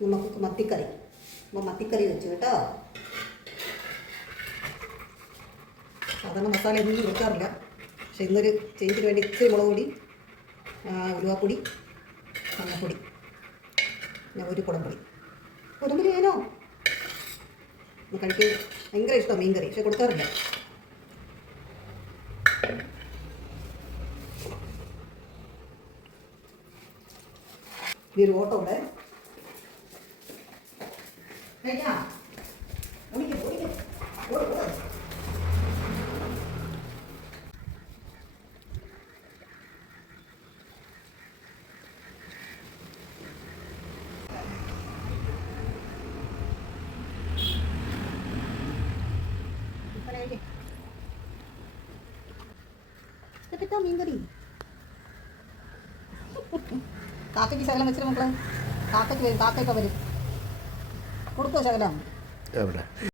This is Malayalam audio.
നമുക്ക് മത്തിക്കറി. അപ്പോൾ മത്തിക്കറി വെച്ചു കേട്ടോ. സാധാരണ മസാല ഒന്നും കൊടുക്കാറില്ല, പക്ഷെ ഇന്നൊരു ചേഞ്ചിന് വേണ്ടി ഇച്ചിരി മുളക് പൊടി, ഉലുവാപ്പൊടി, മഞ്ഞപ്പൊടി, പിന്നെ ഒരു കുടംപൊടി. കുടംപൊടി വേണോ? കഴിക്കാൻ ഭയങ്കര ഇഷ്ടമാണ് മീൻ കറി, പക്ഷെ കൊടുക്കാറില്ല. ഈ ഒരു ഓട്ടം ഉണ്ട്. മീൻ കറി കാക്കയ്ക്ക് ശകലം വെച്ചിട്ട് മക്കളെ, കാക്കയ്ക്ക് വരും, കാക്കയൊക്കെ വരും. കൊടുക്കുമോ ശകലം? എവിടെ?